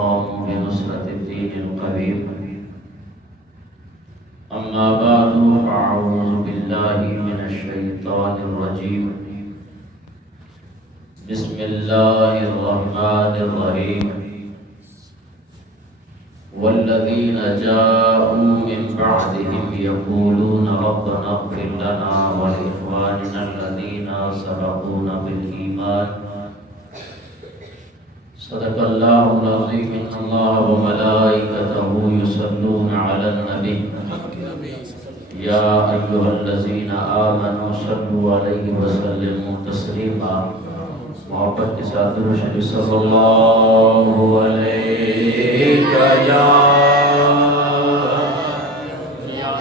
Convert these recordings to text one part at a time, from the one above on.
وقاموا بنصرة الدين القويم. أما بعد فأعوذ بالله من الشيطان الرجيم. بسم الله الرحمن الرحيم. والذين جاءوا من بعدهم يقولون ربنا اغفر لنا ولإخواننا الذين سبقونا بالإيمان. صدق الله العظيم. إن الله وملائكته يصلون على النبي يا أيها الذين آمنوا صلوا عليه وسلموا تسليما. محبت کے ساتھ درود شریف صلی اللہ علیہ یا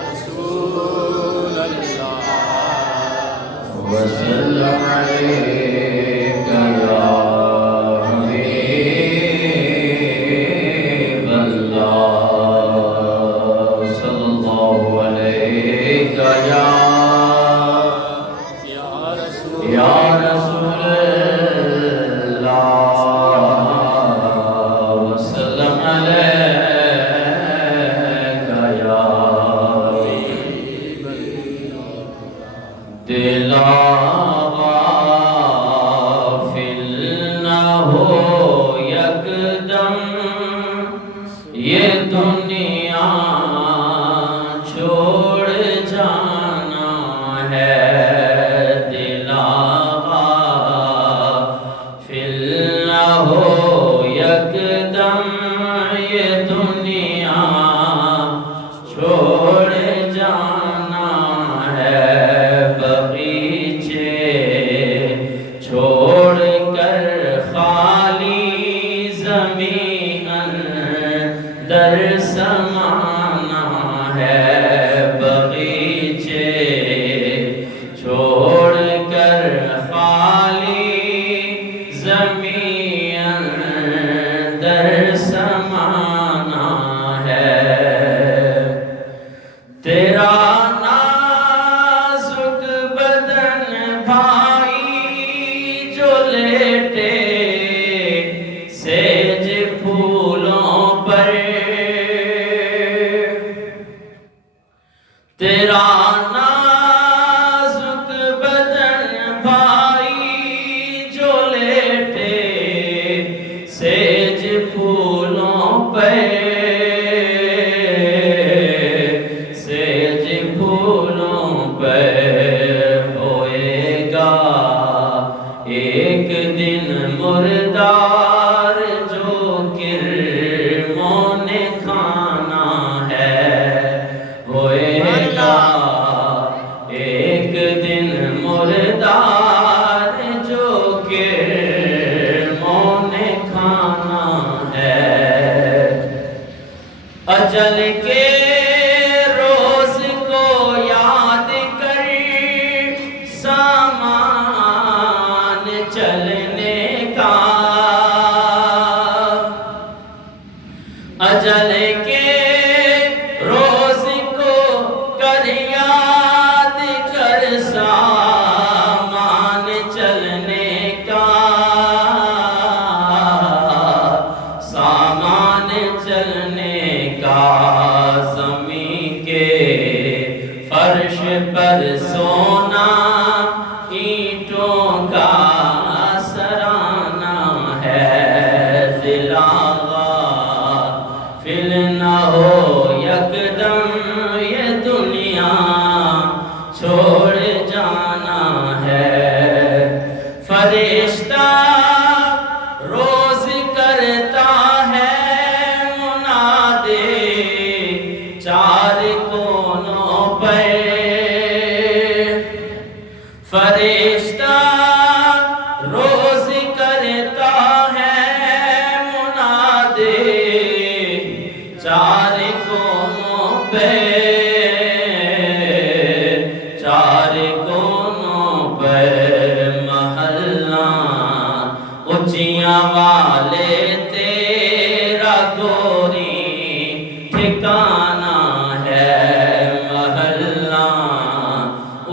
رسول اللہ وسلم علیک یا حبیب اللہ صلی اللہ علیہ یا رسول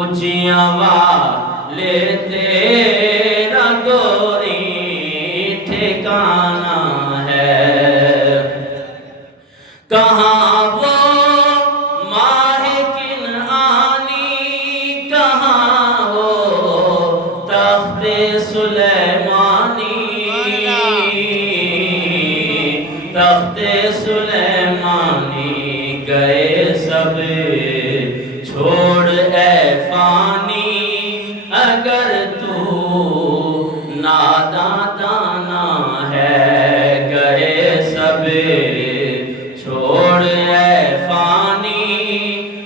اچھیاں والے تیرا گوری ٹھکانہ ہے. کہاں وہ ماہ کنعانی، کہاں وہ تخت سلیمانی، تخت سلیمانی گئے سب چھوڑ اے فانی، اگر تو ناداں دانا ہے، گئے سب چھوڑ اے فانی،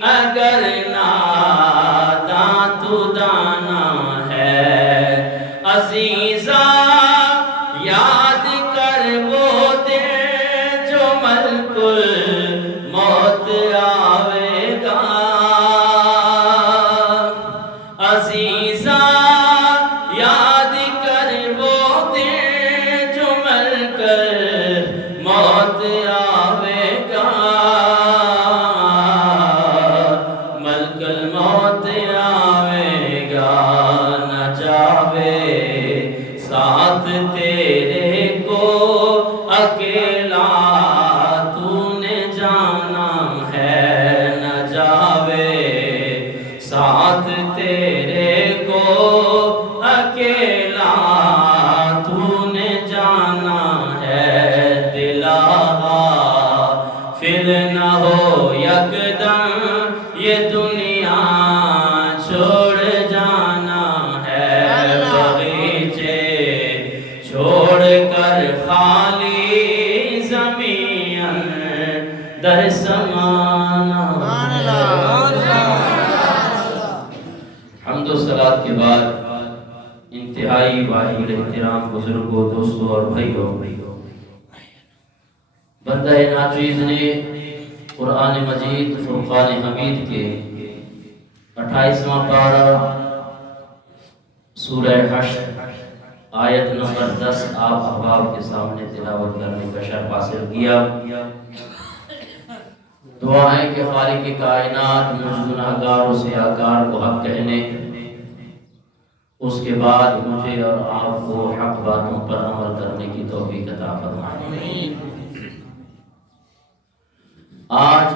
اگر ناداں تو دانا ہے۔ عزیزا یاد کر وہ دن جو ملک الموت آوے گا، عزیزا یاد کر وہ دن جو ملک الموت آوے گا، ملک الموت آوے گا، نہ جاوے ساتھ تیرے کو اکیلا تو نے جانا ہے، نہ جاوے ساتھ تیرے کو اکیلا تو نے جانا ہے، دلا پھر نہ ہو یکدم یہ دنیا چھوڑ جانا ہے، بغیچے چھوڑ کر خالی زمین در سمانا ہے۔ حمد و صلات کے بعد انتہائی واجب الاحترام بزرگوں، دوستوں اور بھائیوں، بندہ ناچیز نے قرآن مجید فرقان حمید کے 28واں پارہ سورہ حشر آیت نمبر 10 آپ احباب کے سامنے تلاوت کرنے کا شرف حاصل کیا۔ دعا ہے کہ خالق کائنات مجھ گناہگاروں سے آکار کو حق کہنے، اس کے بعد مجھے اور آپ کو حق باتوں پر عمل کرنے کی توفیق عطا فرمائے۔ آج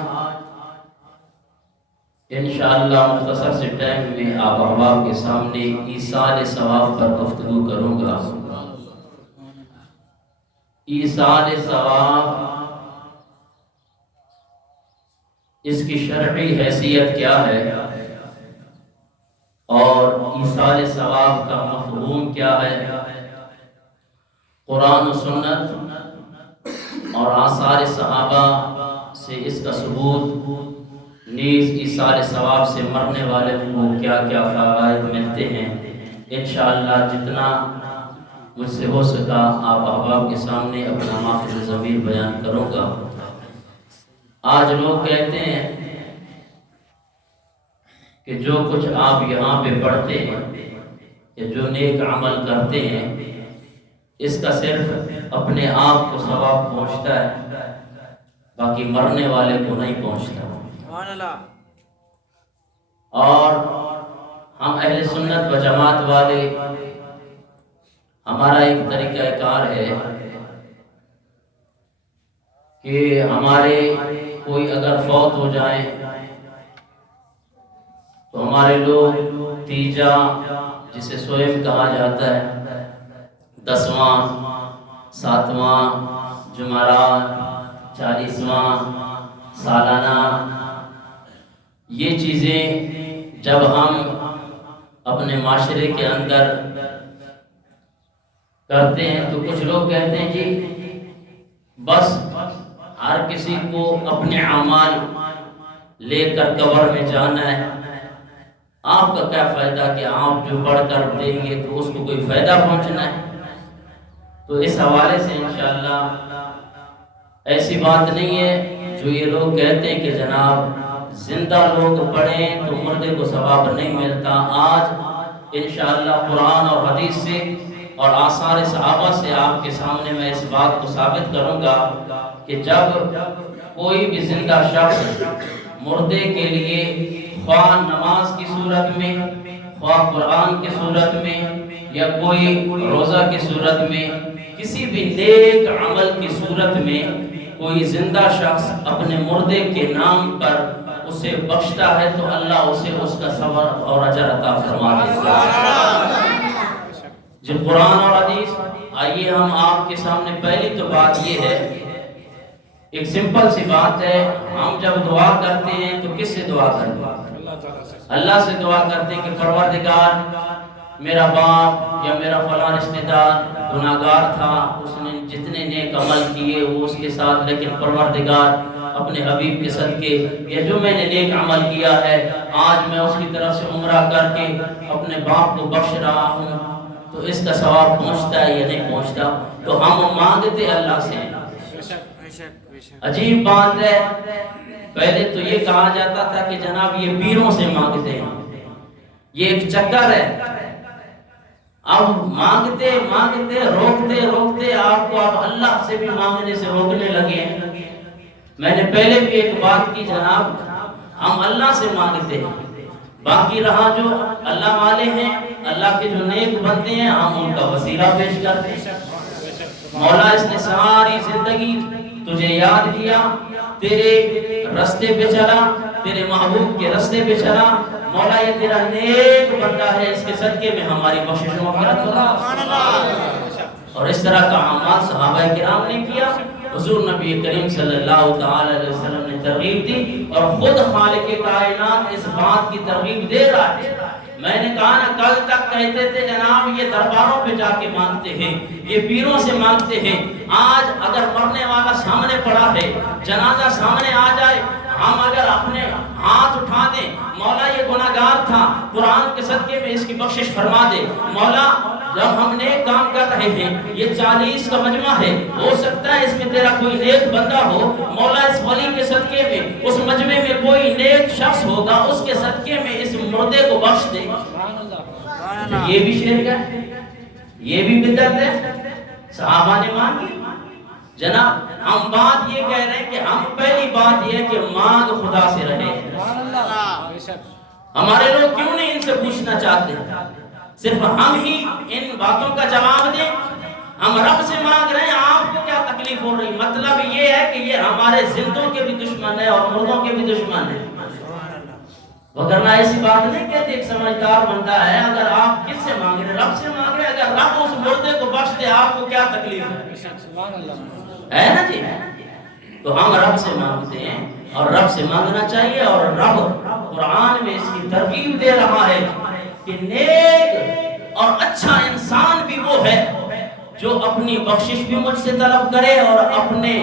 انشاءاللہ مختصر سے ٹائم میں آپ احباب کے سامنے ایصال ثواب پر گفتگو کروں گا۔ ایصال ثواب، اس کی شرعی حیثیت کیا ہے اور ایصال ثواب کا مفہوم کیا ہے، قرآن و سنت اور آثار صحابہ سے اس کا ثبوت، نیز ایصال ثواب سے مرنے والے کو کیا کیا فوائد ملتے ہیں، انشاءاللہ جتنا مجھ سے ہو سکا آپ احباب کے سامنے اپنا ماخذ ضمیر بیان کروں گا۔ آج لوگ کہتے ہیں کہ جو کچھ آپ یہاں پہ پڑھتے ہیں یا جو نیک عمل کرتے ہیں، اس کا صرف اپنے آپ کو ثواب پہنچتا ہے، باقی مرنے والے کو نہیں پہنچتا۔ اور ہم اہل سنت و جماعت والے، ہمارا ایک طریقہ کار ہے کہ ہمارے کوئی اگر فوت ہو جائیں تو ہمارے لوگ تیجا جسے سوئم کہا جاتا ہے، 10واں، 7واں جمعرات، 40واں سالانہ، یہ چیزیں جب ہم اپنے معاشرے کے اندر کرتے ہیں تو کچھ لوگ کہتے ہیں جی بس ہر کسی کو اپنے اعمال لے کر قبر میں جانا ہے، آپ کا کیا فائدہ کہ آپ جو پڑھ کر دیں گے تو اس کو کوئی فائدہ پہنچنا ہے۔ تو اس حوالے سے انشاءاللہ ایسی بات نہیں ہے جو یہ لوگ کہتے ہیں کہ جناب زندہ لوگ پڑھیں تو مردے کو ثواب نہیں ملتا۔ آج انشاءاللہ قرآن اور حدیث سے اور آثار صحابہ سے آپ کے سامنے میں اس بات کو ثابت کروں گا کہ جب کوئی بھی زندہ شخص مردے کے لیے خواہ نماز کی صورت میں، خواہ قرآن کی صورت میں، یا کوئی روزہ کی صورت میں، کسی بھی نیک عمل کی صورت میں کوئی زندہ شخص اپنے مردے کے نام پر اسے بخشتا ہے تو اللہ اسے اس کا ثواب اور اجر عطا فرما دیتا ہے۔ جو قرآن اور حدیث، آئیے ہم آپ کے سامنے پہلی تو بات یہ ہے، ایک سمپل سی بات ہے، ہم جب دعا کرتے ہیں تو کس سے دعا کرتے ہیں؟ اللہ سے دعا کرتے ہیں کہ پروردگار میرا باپ یا میرا فلاں رشتہ دار گناہگار تھا، اس نے جتنے نیک عمل کیے وہ اس کے ساتھ، لیکن پروردگار اپنے حبیب کے صدقے یا جو میں نے نیک عمل کیا ہے آج میں اس کی طرف سے عمرہ کر کے اپنے باپ کو بخش رہا ہوں، تو اس کا ثواب پہنچتا ہے یا نہیں پہنچتا؟ تو ہم مانگتے اللہ سے۔ عجیب بات ہے، پہلے تو یہ کہا جاتا تھا کہ جناب یہ پیروں سے مانگتے ہیں، یہ ایک چکر ہے۔ اب مانگتے مانگتے روکتے روکتے آپ کو اب اللہ سے بھی مانگنے سے روکنے لگے ہیں۔ میں نے پہلے بھی ایک بات کی جناب، ہم اللہ سے مانگتے ہیں، باقی رہا جو اللہ والے ہیں، اللہ کے جو نیک بندے ہیں، ہم ان کا وسیلہ پیش کرتے ہیں۔ مولا اس نے ساری زندگی تجھے یاد کیا، تیرے رستے پہ چلا، تیرے محبوب کے رستے پہ چلا، مولا یہ تیرا نیک بندہ ہے، اس کے صدقے میں ہماری بخشش و مغفرت فرما۔ اور اس طرح کا اعمال صحابہ کرام نے کیا، حضور نبی کریم صلی اللہ تعالی علیہ وسلم نے ترغیب دی، اور خود خالق کائنات اس بات کی ترغیب دے رہا ہے۔ میں نے کہا نا کل تک کہتے تھے جناب یہ درباروں پہ جا کے مانگتے ہیں، یہ پیروں سے مانگتے ہیں، آج اگر مرنے والا سامنے پڑا ہے، جنازہ سامنے آ جائے، ہم اگر اپنے ہاتھ اٹھا دیں، مولا یہ گناہگار تھا، قرآن کے صدقے میں اس کی بخشش فرما دے، مولا جب ہم نیک کام کر رہے ہیں، یہ 40 کا مجمع ہے، ہو سکتا ہے اس میں تیرا کوئی نیک بندہ ہو، مولا اس ولی کے صدقے میں اس مجمع میں کوئی نیک شخص ہوگا، اس کے صدقے میں اس مردے کو بخش دے۔ تو یہ بھی شرک ہے، یہ بھی بدعت ہے، صحابہ نے مانگی۔ جناب ہم بات یہ کہہ رہے ہیں کہ ہم پہلی بات یہ کہ مانگ خدا سے رہے ہیں۔ ہمارے لوگ کیوں نہیں ان سے پوچھنا چاہتے؟ صرف ہم ہی ان باتوں کا جواب دیں، ہم رب سے مانگ رہے ہیں، آپ کو کیا تکلیف ہو رہی؟ مطلب یہ ہے کہ یہ ہمارے زندوں کے بھی دشمن ہے اور مردوں کے بھی دشمن ہے، وگرنہ ایسی بات نہیں کہتے۔ ایک سمجھدار بندہ ہے، اگر آپ کس سے مانگ رہے؟ رب سے مانگ رہے، اگر رب اس مردے کو بخش دے آپ کو کیا تکلیف ہے نا جی؟ تو ہم رب سے مانگتے ہیں اور رب سے مانگنا چاہیے، اور رب قرآن میں اس کی ترغیب دے رہا ہے کہ نیک اور اچھا انسان بھی وہ ہے جو اپنی بخشش بھی مجھ سے طلب کرے اور اپنے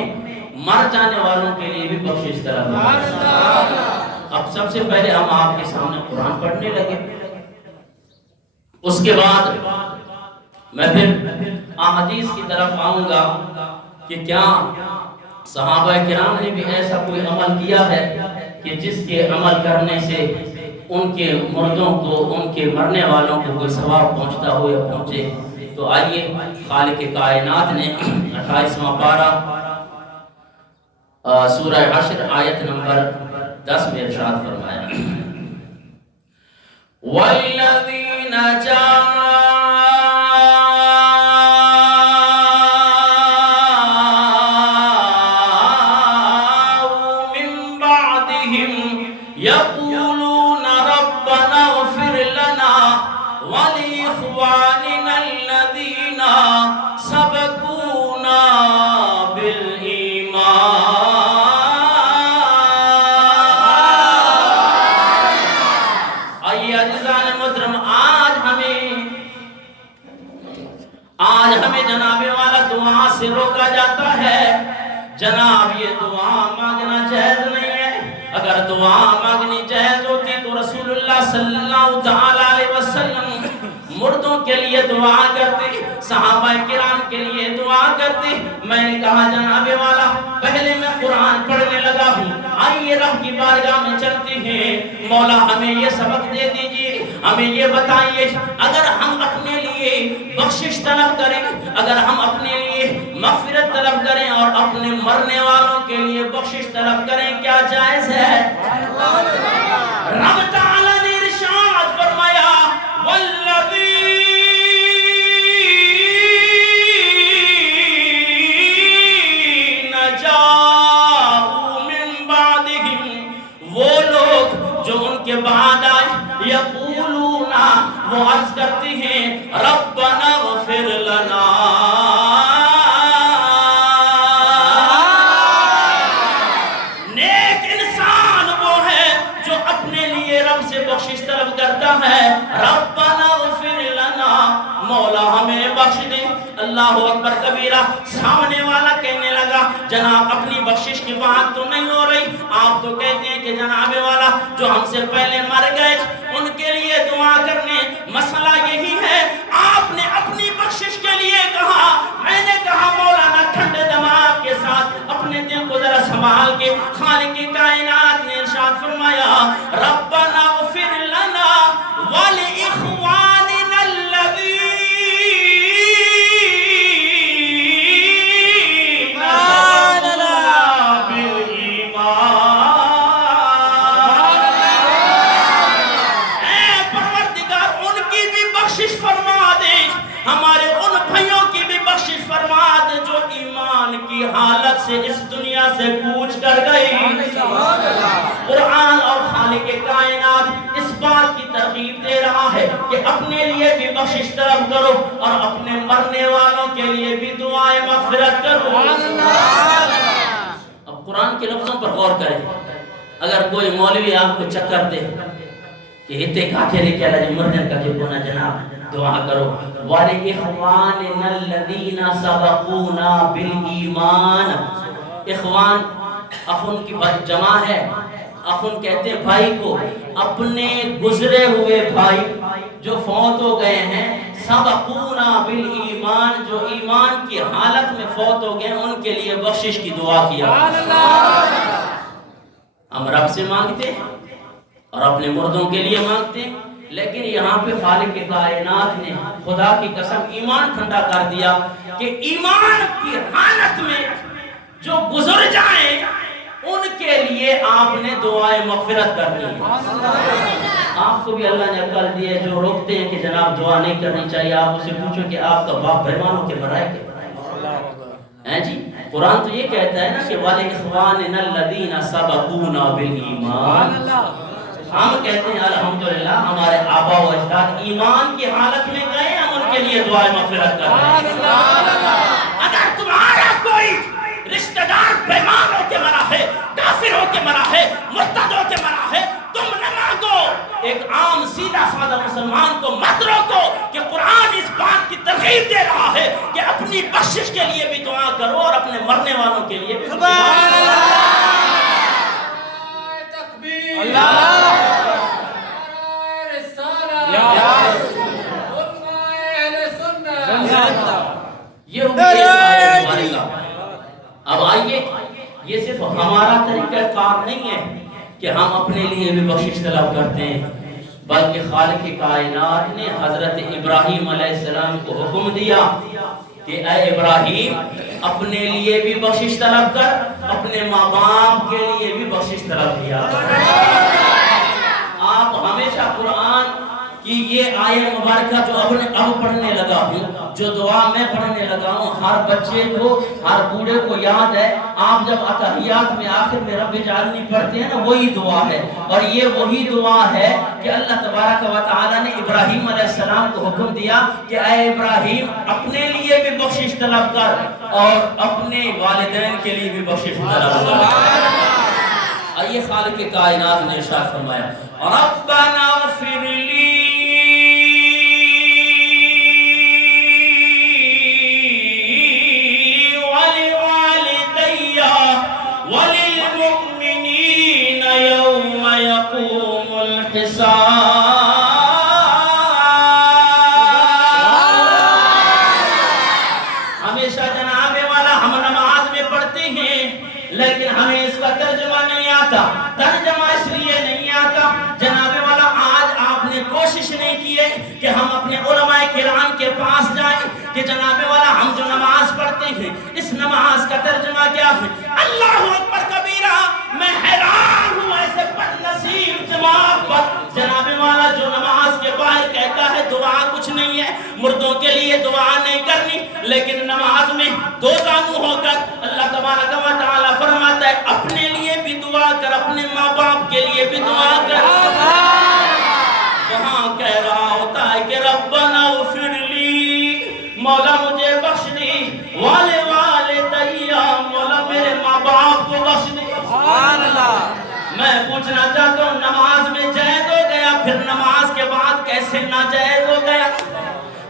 مر جانے والوں کے لیے بھی بخشش طلب کرے۔ اب سب سے پہلے ہم آپ کے سامنے قرآن پڑھنے لگے، اس کے بعد میں پھر احادیث کی طرف آؤں گا کہ کیا صحابہ کرام نے بھی ایسا کوئی عمل کیا ہے کہ جس کے عمل کرنے سے ان کے مردوں کو، ان کے مرنے والوں کو کوئی ثواب پہنچتا ہو یا پہنچے۔ تو آئیے خالق کائنات نے 28واں پارہ سورہ حشر آیت نمبر 10 میں ارشاد فرمایا، وَالَّذِينَ جَاءُوا مِن بَعْدِهِمْ يَقُولُونَ رَبَّنَا اغْفِرْ لَنَا وَلِإِخْوَانِنَا الَّذِينَ سَبَقُونَا بِالْإِيمَانِ۔ آج ہمیں جناب والا دعا سے روکا جاتا ہے، جناب یہ دعا مانگنا جائز نہیں ہے۔ اگر دعا مانگنی جائز ہوتی تو رسول اللہ صلی اللہ تعالی علیہ وسلم مردوں کے لیے دعا کرتے، صحابہ کرام کے لیے دعا کرتے۔ میں نے کہا جناب والا پہلے میں قرآن پڑھنے لگا ہوں، آئیے رب کی بارگاہ میں چلتے ہیں، مولا ہمیں یہ سبق دے دیجئے، ہمیں یہ بتائیے اگر ہم اپنے لیے بخشش طلب کریں، اگر ہم اپنے لیے مغفرت طلب کریں اور اپنے مرنے والوں کے لیے بخشش طلب کریں، کیا جائز ہے؟ رب تعالی نے ارشاد فرمایا، والذین جاءوا بعد آئے یقولون وہ عرض کرتے ہیں ربنا اغفر لنا نیک انسان وہ ہے جو اپنے لیے رب سے بخشش طلب کرتا ہے ربنا اغفر لنا مولا ہمیں بخش دے اللہ اکبر کبیرہ سامنے والا کہنے لگا جناب اپنی بخشش کی بات تو نہیں ہو رہی آپ تو کہتے ہیں کہ جناب والا جو ہم سے پہلے مر گئے ان کے لیے دعا کرنے مسئلہ یہی ہے آپ نے اپنی بخشش کے لیے کہا میں نے کہا مولانا ٹھنڈے دماغ کے ساتھ اپنے دل کو ذرا سنبھال کے خالق کائنات نے ارشاد فرمایا ربنا اغفر لنا ولإخواننا الذين ہمارے ان بھائیوں کی بھی بخشش فرما دے جو ایمان کی حالت سے اس دنیا سے کوچ کر گئی قرآن اور خالق کائنات اس بات کی ترغیب دے رہا ہے کہ اپنے لیے بھی بخشش طلب کرو اور اپنے مرنے والوں کے لیے بھی دعائیں مغفرت کرو اب قرآن کے لفظوں پر غور کریں اگر کوئی مولوی آپ کو چکر دے کہ ہتے کاٹھے لے کے اللہ جی مردن کا جو گناہ جناب دعا کرو وَلِإِخْوَانِنَا الَّذِينَ سَبَقُونَا بِالْإِيمَانِ اخوان اخن کی جمع ہے اخن کہتے ہیں بھائی کو اپنے گزرے ہوئے بھائی جو فوت ہو گئے ہیں سبقونا بالایمان جو ایمان کی حالت میں فوت ہو گئے ان کے لیے بخشش کی دعا کیا ہم رب سے مانگتے اور اپنے مردوں کے لیے مانگتے لیکن یہاں پہ خالق کائنات نے خدا کی قسم ایمان ٹھنڈا کر دیا کہ ایمان کی حالت میں جو گزر جائیں ان کے لیے آپ نے دعائیں مغفرت کرنی ہے آپ کو بھی اللہ نے عقل دی ہے جو روکتے ہیں کہ جناب دعا نہیں کرنی چاہیے آپ اسے پوچھو کہ آپ کا باپ بیمانوں کے برائے کے جی قرآن تو یہ کہتا ہے نا کہ وَلِإِخْوَانِنَا الَّذِينَ سَبَقُونَا بِالْإِيمَانِ ہم کہتے ہیں الحمدللہ ہمارے آبا و اجداد ایمان کی حالت میں گئے ہم ان کے لیے دعائیں مغفرت کر رہے ہیں اگر تمہارا کوئی رشتہ دار بیمار ہو کے مرا ہے کافر ہو کے مرا ہے مرتد ہو کے مرا ہے تم نہ مانگو ایک عام سیدھا سادہ مسلمان کو مت روکو کہ قرآن اس بات کی ترغیب دے رہا ہے کہ اپنی بخشش کے لیے بھی دعا کرو اور اپنے مرنے والوں کے لیے بھی سبحان اللہ یہ اب آئیے یہ صرف ہمارا طریقہ کار نہیں ہے کہ ہم اپنے لیے بھی بخشش طلب کرتے ہیں بلکہ خالق کائنات نے حضرت ابراہیم علیہ السلام کو حکم دیا کہ اے ابراہیم اپنے لیے بھی بخشش طلب کر اپنے ماں باپ کے لیے بھی بخشش طلب کیا آپ ہمیشہ قرآن کہ یہ آیہ مبارکہ جو اب پڑھنے لگا ہوں جو دعا میں پڑھنے لگا ہوں ہر بچے کو ہر بوڑھے کو یاد ہے آپ جب اتحیات میں آخر میں رب اجعلنی پڑھتے ہیں نا وہی دعا ہے اور یہ وہی دعا ہے کہ اللہ تبارک و تعالی نے ابراہیم علیہ السلام کو حکم دیا کہ اے ابراہیم اپنے لیے بھی بخشش طلب کر اور اپنے والدین کے لیے بھی بخشش طلب کر آئیے خالق کائنات نے ارشاد فرمایا ربنا اغفر لی ہمیشہ جناب والا ہم نماز میں پڑھتے ہیں لیکن ہمیں اس کا ترجمہ نہیں آتا ترجمہ اس لیے نہیں آتا جناب والا آج آپ نے کوشش نہیں کی ہے کہ ہم اپنے علماء کرام کے پاس جائیں کہ جناب والا ہم جو نماز پڑھتے ہیں اس نماز کا ترجمہ کیا ہے اللہ اکبر کبیرہ میں حیران ہوں ایسے بد نصیب دماغ پر جناب والا جو نماز کے باہر کہتا ہے دعا کچھ نہیں ہے مردوں کے لیے دعا نہیں کرنی لیکن نماز میں دو زانو ہو کر اللہ تبارک و تعالی فرماتا ہے اپنے لیے بھی دعا کر اپنے ماں باپ کے لیے بھی دعا کر سے ناجائز ہو گیا؟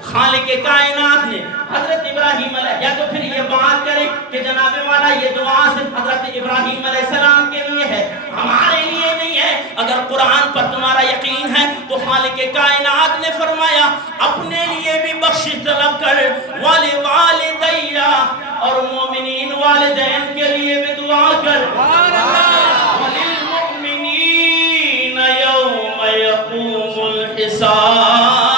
خالق کائنات نے حضرت ابراہیم علیہ، یا تو پھر یہ بات کریں کہ جناب والا یہ دعا صرف حضرت ابراہیم علیہ السلام کے لیے ہے، ہمارے لیے نہیں ہے؟ اگر قرآن پر تمہارا یقین ہے تو خالق کائنات نے فرمایا اپنے لیے بھی بخشش طلب کر، وَلِوَالِدَيَّ، اور مومنین والدین کے لیے بھی دعا کر، وَلِلْمُؤْمِنِينَ يَوْمَ يَقُومُ الْحِسَابِ،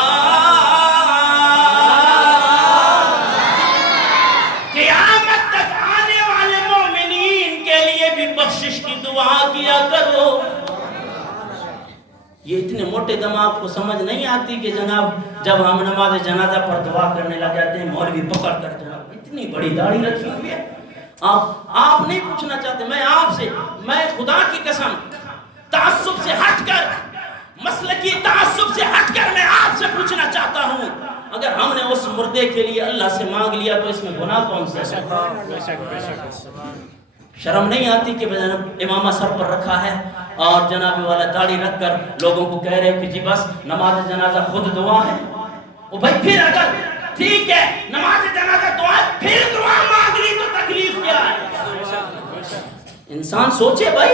کیا کرو۔ یہ اتنے موٹے دماغ کو سمجھ نہیں آتی کہ جناب جب ہم نماز جنازہ پر دعا کرنے لگ جاتے ہیں مولوی پکڑ کر جناب اتنی بڑی داڑھی رکھی ہوئی ہے، آپ نہیں پوچھنا چاہتے؟ میں آپ سے، میں خدا کی قسم تعصب سے ہٹ کر، مسلکی تعصب سے ہٹ کر میں آپ سے پوچھنا چاہتا ہوں، اگر ہم نے اس مردے کے لیے اللہ سے مانگ لیا تو اس میں گناہ کون سا ہے؟ شرم نہیں آتی کہ جناب امامہ سر پر رکھا ہے اور جناب والا داڑھی رکھ کر لوگوں کو کہہ رہے کہ جی بس نماز جنازہ خود دعا ہے؟ وہ بھائی پھر اگر ٹھیک ہے نماز جنازہ دعا ہے پھر دعا مانگ لی تو تکلیف کیا ہے؟ انسان سوچے بھائی،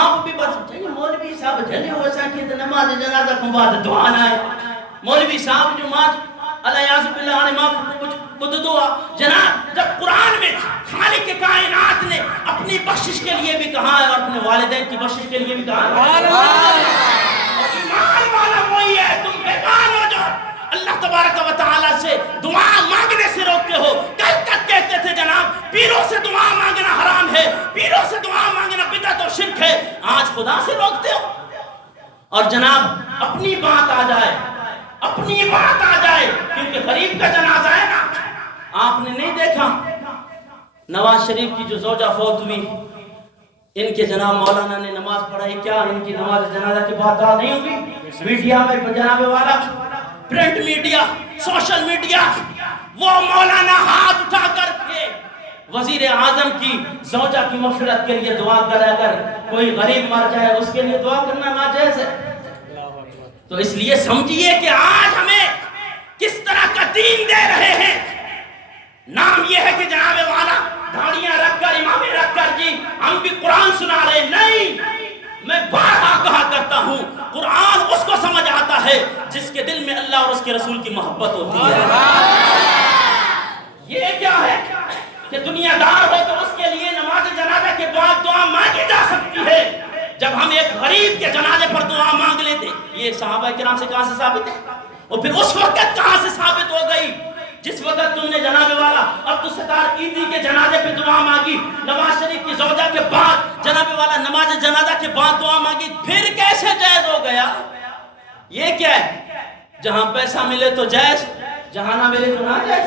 آپ بھی بس مولوی صاحب جھلے ہو سکے تو نماز جنازہ کو بعد دعا نہ ہے، مولوی صاحب جو ماج علیہ باللہ نے کچھ دعا، جناب جب قرآن میں خالق کائنات نے اپنی بخشش کے لیے بھی کہا ہے اور اپنے والدین کی بخشش کے لیے بھی کہا ہے، اور ایمان والا وہی ہے، تم بیمان ہو جو اللہ تبارک و تعالی سے دعا مانگنے سے روکتے ہو۔ کل تک کہتے تھے جناب پیروں سے دعا مانگنا حرام ہے، پیروں سے دعا مانگنا بدعت اور شرک ہے، آج خدا سے روکتے ہو۔ اور جناب اپنی بات آ جائے، اپنی بات آ جائے، کیونکہ غریب کا جنازہ ہے نا، آپ نے نہیں دیکھا نواز شریف کی جو زوجہ فوت ہوئی، ان کے جناب مولانا نے نماز پڑھائی، کیا ان کی نماز جنازہ کے بعد دعا نہیں ہوگی؟ میڈیا میں جناب والا، پرنٹ میڈیا، سوشل میڈیا، وہ مولانا ہاتھ اٹھا کر کے وزیر اعظم کی زوجہ کی مغفرت کے لیے دعا کرے، اگر کوئی غریب مر جائے اس کے لیے دعا کرنا ناجائز ہے؟ تو اس لیے سمجھیے کہ آج ہمیں کس طرح کا دین دے رہے ہیں۔ نام یہ ہے کہ جناب والا داڑیاں رکھ کر، امامیں رکھ کر جی ہم بھی قرآن سنا رہے، نہیں، میں بارہا کہا کرتا ہوں قرآن اس کو سمجھ آتا ہے جس کے دل میں اللہ اور اس کے رسول کی محبت ہوتی ہے۔ یہ کیا ہے کہ دنیا دار ہو تو اس کے لیے نماز جنازہ کے بعد دعا مانگی جا سکتی ہے، جب ہم ایک غریب کے جنازے پر دعا مانگ لیتے، یہ صحابہ کرام سے کہاں سے ثابت ہے؟ اور پھر اس وقت کہاں سے ثابت ہو گئی جس وقت تم نے جناب والا عبدالستار عیدی کے جنازے پہ دعا مانگی، نواز شریف کی زوجہ کے بعد جناب والا نماز جنازہ کے بعد دعا مانگی، پھر کیسے جائز ہو گیا؟ یہ کیا ہے؟ جہاں پیسہ ملے تو جائز، جہاں نہ ملے تو نہ جائز۔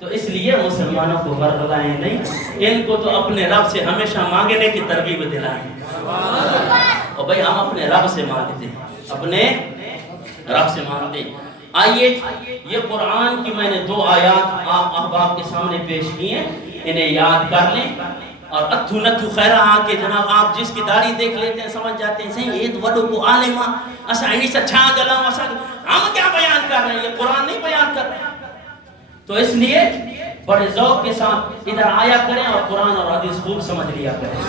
تو اس لیے مسلمانوں کو برگلائیں نہیں، ان کو تو اپنے رب سے ہمیشہ مانگنے کی ترغیب دلائیں۔ اور بھائی ہم اپنے رب سے مانگتے ہیں، اپنے رب سے مانگتے ہیں۔ آئیے یہ قرآن کی میں نے 2 آیات آپ احباب کے سامنے پیش کی ہیں، انہیں یاد کر لیں، اور اتھو نتھو خیرہ آکے جناب آپ جس کی داڑھی دیکھ لیتے ہیں سمجھ جاتے ہیں صحیح یہ وڈو کو عالمہ اسا انہی سے چھا گلا ہم کیا بیان کر رہے ہیں، یہ قرآن نہیں بیان کر رہے ہیں۔ تو اس لیے بڑے ذوق کے ساتھ ادھر آیا کریں اور قرآن اور حدیث خوب سمجھ لیا کریں۔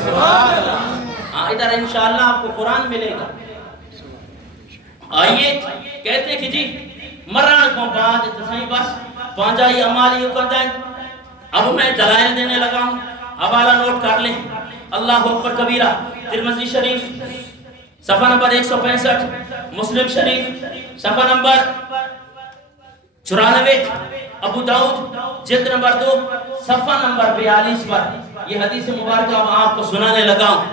ادھر انشاءاللہ آپ کو قرآن ملے گا۔ آئیے کہتے کہ جی مران کو بعد تصحیح بس پانچائی عمالی اکردہ ہے۔ اب میں دلائل دینے لگا ہوں، حوالہ نوٹ کر لیں۔ اللہ اکبر کبیرہ، ترمذی شریف صفحہ نمبر 165، مسلم شریف صفحہ نمبر 94، ابو داؤد جلد نمبر 2 صفحہ نمبر 42 پر یہ حدیث مبارکہ اب آپ کو سنانے لگا ہوں۔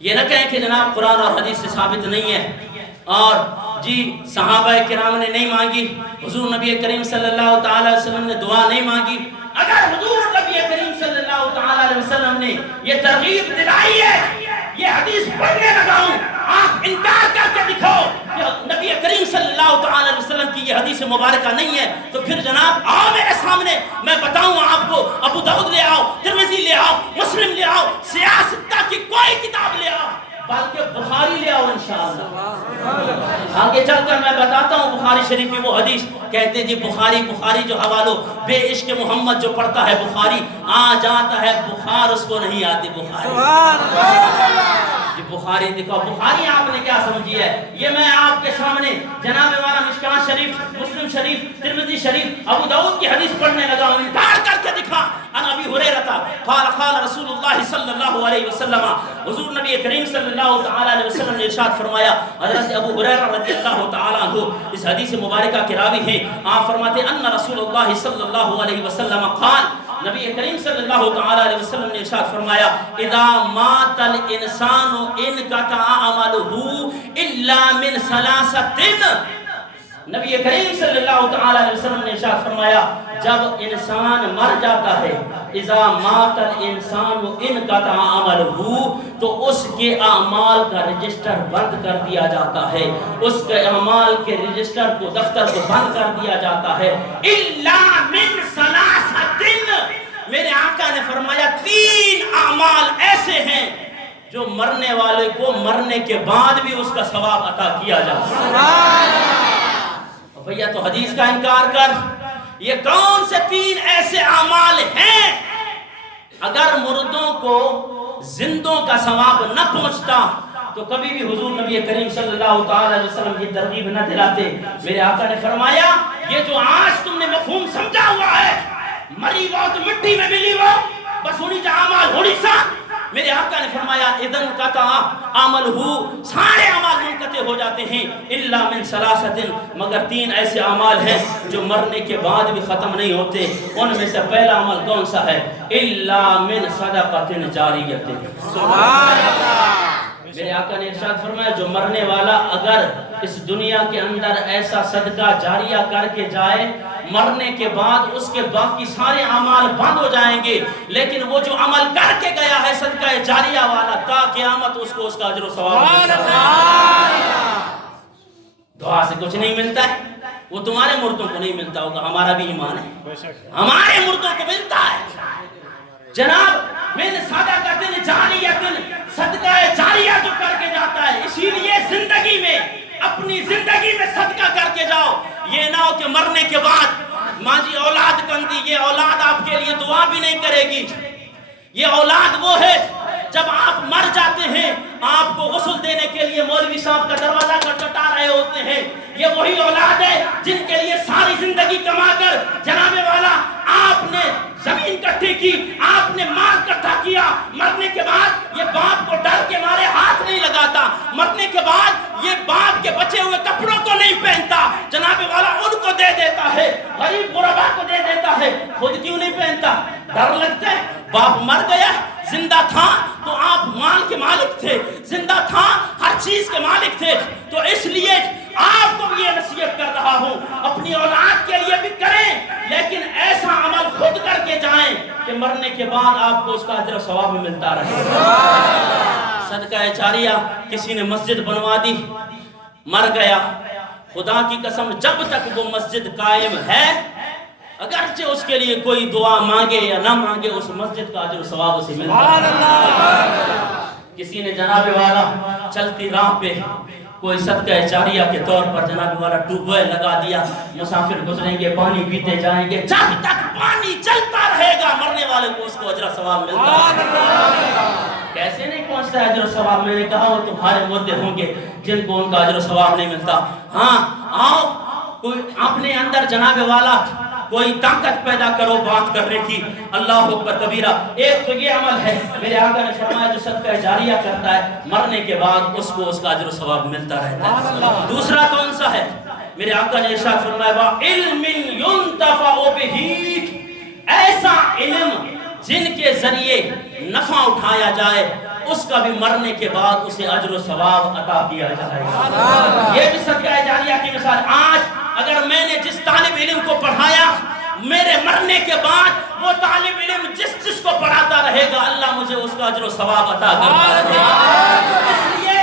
یہ نہ کہیں کہ جناب قرآن اور حدیث سے ثابت نہیں ہے اور جی صحابہ کرام نے نہیں مانگی، حضور نبی کریم صلی اللہ تعالی علیہ وسلم نے دعا نہیں مانگی۔ اگر حضور نبی کریم صلی اللہ تعالی علیہ وسلم نے یہ ترغیب دلائی ہے، یہ حدیث پڑھنے لگا ہوں، آپ انکار کر کے دکھاؤ کہ نبی کریم صلی اللہ تعالی علیہ وسلم کی یہ حدیث مبارکہ نہیں ہے، تو پھر جناب آؤ میرے سامنے، میں بتاؤں آپ کو، ابو داؤد لے آؤ، ترمذی لے آؤ، مسلم لے آؤ، سیاستہ کی کوئی کتاب لے آؤ، بلکہ بخاری لے آؤ انشاءاللہ۔ آگے چل کر میں بتاتا ہوں بخاری شریف کی وہ حدیث. کہتے ہیں جی بخاری جو حوالو بے عشق محمد جو پڑھتا ہے بخاری آ جاتا ہے بخار اس کو نہیں آتی بخاری. جی بخاری دیکھو بخاری آپ نے کیا سمجھی ہے. یہ میں آپ کے سامنے جناب والا مشکوٰۃ شریف مسلم شریف ترمذی شریف ابو داؤد کی حدیث پڑھنے لگا ہوں. انکار کر کے دکھا. ان ابی ہریرہ قال رسول اللہ صلی اللہ علیہ وسلم حضور نبی کریم صلی اللہ تعالی علیہ وسلم نے ارشاد فرمایا. حضرت ابو ہریرہ رضی اللہ تعالی عنہ اس حدیث مبارکہ کے راوی ہیں. آپ فرماتے ان رسول اللہ صلی اللہ علیہ وسلم قال نبی کریم صلی اللہ تعالی علیہ وسلم نے ارشاد فرمایا اذا مات الانسان انقطع عمله الا من ثلاثه. نبی کریم صلی اللہ تعالی علیہ وسلم نے ارشاد فرمایا جب انسان مر جاتا ہے اذا مات الانسان انقطع عمله تو اس کے اعمال کا رجسٹر بند کر دیا جاتا ہے. اس کے اعمال کے رجسٹر کو دفتر کو بند کر دیا جاتا ہے. الا من ثلاثه. میرے آقا نے فرمایا 3 اعمال ایسے ہیں جو مرنے والے کو مرنے کے بعد بھی اس کا ثواب عطا کیا جاتا ہے. بھیا تو حدیث کا انکار کر. یہ کون سے 3 ایسے اعمال ہیں اگر مردوں کو زندوں کا ثواب نہ پہنچتا تو کبھی بھی حضور نبی کریم صلی اللہ تعالی علیہ وسلم یہ ترغیب نہ دلاتے. میرے آقا نے فرمایا یہ جو آج تم نے مفہوم سمجھا ہوا ہے مری وہ تو مٹی میں ملی وہ بس ہونی جا اعمال ہونی سا. میرے آقا نے فرمایا اذن قطع عملہ سارے اعمال منقطع ہو جاتے ہیں الا من ثلاثه مگر 3 ایسے اعمال ہیں جو مرنے کے بعد بھی ختم نہیں ہوتے. ان میں سے پہلا عمل کون سا ہے؟ الا من صدقۃ جاریہ. سبحان اللہ. میرے آقا نے ارشاد فرمایا جو مرنے والا اگر اس دنیا کے اندر ایسا صدقہ جاریہ کر کے جائے مرنے کے بعد اس کے باقی سارے اعمال بند ہو جائیں گے لیکن وہ جو عمل کر کے گیا ہے صدقہ جاریہ والا تا قیامت اس کو اس کا اجر و ثواب ملتا ہے. دعا سے کچھ نہیں ملتا ہے وہ تمہارے مردوں کو نہیں ملتا ہوگا. ہمارا بھی ایمان ہے ہمارے مردوں کو ملتا ہے. جناب میں نے صدقۃ جاریہ صدقہ جاریہ جو کر کے جاتا ہے اسی لیے زندگی میں اپنی زندگی میں صدقہ کر کے جاؤ. یہ نہ ہو کہ مرنے کے بعد ماں جی اولاد کندی یہ اولاد آپ کے لیے دعا بھی نہیں کرے گی. یہ اولاد وہ ہے جب آپ مر جاتے ہیں آپ کو غسل دینے کے لیے مولوی صاحب کا دروازہ کھٹکھٹا رہے ہوتے ہیں. یہ وہی اولاد ہے جن کے لیے ساری زندگی کما کر جناب والا آپ نے زمین اکٹھی کی آپ نے مال اکٹھا کیا. مرنے کے بعد یہ باپ کو ڈر کے مارے ہاتھ نہیں لگاتا. مرنے کے بعد یہ باپ کے بچے ہوئے کپڑوں کو نہیں پہنتا. جناب والا ان کو دے دیتا ہے غریب غربا کو دے دیتا ہے. خود کیوں نہیں پہنتا؟ ڈر لگتا ہے. باپ مر گیا زندہ تھا تو آپ مال کے مالک تھے زندہ تھا ہر چیز کے مالک تھے تو اس لیے آپ کو بھی یہ نصیحت کر رہا ہوں اپنی اولاد کے لیے بھی کریں لیکن ایسا عمل خود کر کے جائیں کہ مرنے کے بعد آپ کو اس کا اجر و ثواب ملتا رہے. صدقہ جاریہ کسی نے مسجد بنوا دی مر گیا خدا کی قسم جب تک وہ مسجد قائم ہے اگرچہ اس کے لیے کوئی دعا مانگے یا نہ مانگے اس مسجد کا اجر و ثواب اسے ملتا ہے. کسی نے جناب والا چلتی راہ پہ کوئی صدقہ جاریہ کے طور پر جناب والا ٹیوب ویل لگا دیا مسافر گزریں گے پانی پیتے جائیں گے جب تک پانی چلتا رہے گا مرنے والے کو اس کو اجر و ثواب ملتا ہے. کیسے نہیں پہنچتا اجر و ثواب؟ میں نے کہا وہ تمہارے مردے ہوں گے جن کو ان کا اجر و ثواب نہیں ملتا. ہاں آؤ کوئی اپنے اندر جناب والا کوئی طاقت پیدا کرو بات کرنے کی. اللہ اکبر کبیرہ. ایک تو یہ عمل ہے میرے آقا نے فرمایا جو صدقہ جاریہ کرتا ہے مرنے کے بعد اس کو اس کا اجر و ثواب ملتا رہتا ہے. دوسرا کون سا ہے؟ میرے آقا نے ارشاد فرمایا علم ينتفع به ایسا علم جن کے ذریعے نفع اٹھایا جائے اس کا بھی مرنے کے بعد اسے اجر و ثواب عطا کیا جائے. یہ بھی صدقہ جاریہ کی مثال. آج اگر میں نے جس طالب علم کو پڑھایا میرے مرنے کے بعد وہ طالب علم جس کو پڑھاتا رہے گا اللہ مجھے اس کا اجر و ثواب عطا کرتا رہے گا. اس لیے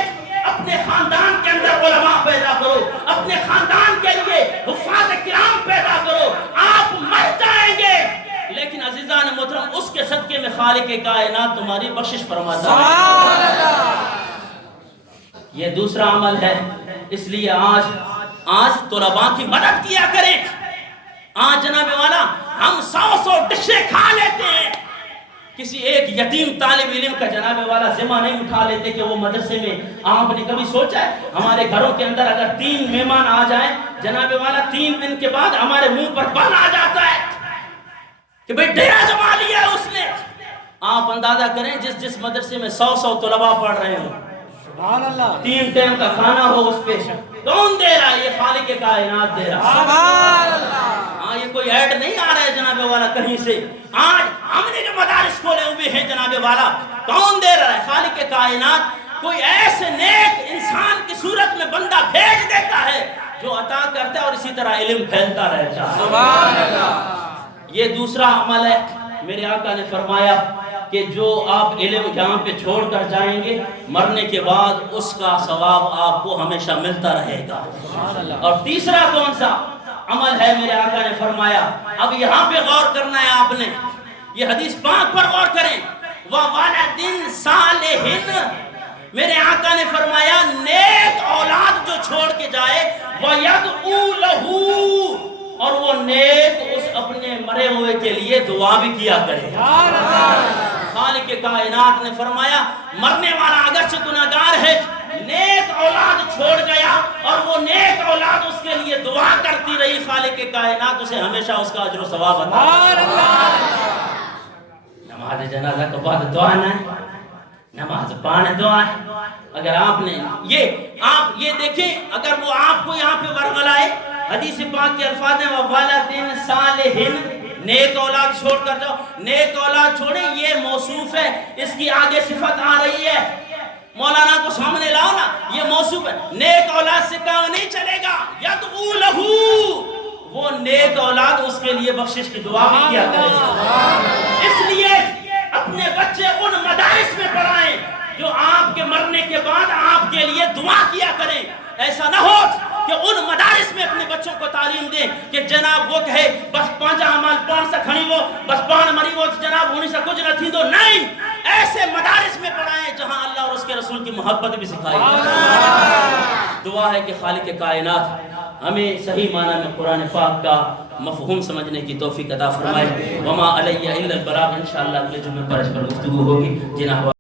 اپنے خاندان کے اندر علماء پیدا کرو اپنے خاندان کے لیے حفاظ کرام پیدا کرو. آپ مر جائیں گے لیکن عزیزان محترم اس کے صدقے میں خالق کائنات تمہاری بخشش فرماتا ہے. یہ دوسرا عمل ہے اس لیے آج طلباء کی مدد کیا کریں. آج جناب والا ہم 100 ڈشیں کھا لیتے ہیں. کسی ایک یتیم طالب علم کا جناب والا ذمہ نہیں اٹھا لیتے کہ وہ مدرسے میں. آپ نے کبھی سوچا ہے ہمارے گھروں کے اندر اگر 3 مہمان آ جائیں جناب والا 3 دن کے بعد ہمارے منہ پر بن آ جاتا ہے کہ بھئی ڈیرا جما لیا ہے اس نے. آپ اندازہ کریں جس مدرسے میں 100 طلباء پڑھ رہے ہوں, سبحان اللہ, 3 ٹائم کا کھانا ہو اس پہ, کون دے رہا ہے؟ یہ خالق کائنات دے رہا ہے. سبحان اللہ. ہاں یہ کوئی ایڈ نہیں آ رہا ہے جناب والا کہیں سے. آج ہم نے جو مدارس کھولے ہوئے ہیں جناب والا, کون دے رہا ہے؟ خالق کائنات. کوئی ایسے نیک انسان کی صورت میں بندہ بھیج دیتا ہے جو عطا کرتا ہے اور اسی طرح علم پھیلتا رہتا ہے. سبحان اللہ. یہ دوسرا عمل ہے. میرے آقا نے فرمایا کہ جو آپ علم یہاں پہ چھوڑ کر جائیں گے مرنے کے بعد اس کا ثواب آپ کو ہمیشہ ملتا رہے گا. اور تیسرا کون سا عمل ہے؟ میرے آقا نے فرمایا, اب یہاں پہ غور کرنا ہے آپ نے, یہ حدیث پاک پر غور کریں. وَوَلَدٍ صَالِحٍ, میرے آقا نے فرمایا نیک اولاد جو چھوڑ کے جائے, وَيَدْعُو لَهُ, اور وہ نیک اس اپنے مرے ہوئے کے لیے دعا بھی کیا کرے. خالق کائنات نے فرمایا مرنے والا اگرچہ گناہگار ہے, نیک اولاد چھوڑ گیا اور وہ نیک اولاد اس کے لیے دعا کرتی رہی, خالق کائنات اسے ہمیشہ اس کا اجر و ثواب عطا کرے. نماز جنازہ کے بعد دعا نہ ہے, نماز پڑھنے دعا ہے. اگر آپ نے یہ دیکھیں, اگر وہ آپ کو یہاں پہ ورغلائے, حدیث پاک کے الفاظ ہیں وَوَلَدٍ صَالِحٍ, نیک اولاد چھوڑ کر جاؤ. نیک اولاد چھوڑیں, یہ موصوف ہے, اس کی آگے صفت آ رہی ہے. مولانا کو سامنے لاؤ نا, یہ موصوف ہے. نیک اولاد سے کام نہیں چلے گا. یدعو لہو, وہ نیک اولاد اس کے لیے بخشش کی دعا بھی کیا کرے گا. اس لیے اپنے بچے ان مدارس میں پڑھائیں جو آپ کے مرنے کے بعد آپ کے لیے دعا کیا کریں. ایسا نہ ہو کہ ان مدارس میں اپنے بچوں کو تعلیم دیں کہ جناب وہ کہے بس 5 عمل 5 سے کھڑی وہ بس 5 مری وہ جناب ہونی سے کچھ نہ تھی دو. نہیں, ایسے مدارس میں پڑھائیں جہاں اللہ اور اس کے رسول کی محبت بھی سکھائی. دعا ہے کہ خالق کائنات ہمیں صحیح معنی میں قرآن پاک کا مفہوم سمجھنے کی توفیق عطا فرمائے. وما علیہ الا البلاغ. انشاءاللہ اگلے جمعے پر اس پر گفتگو ہوگی. جناب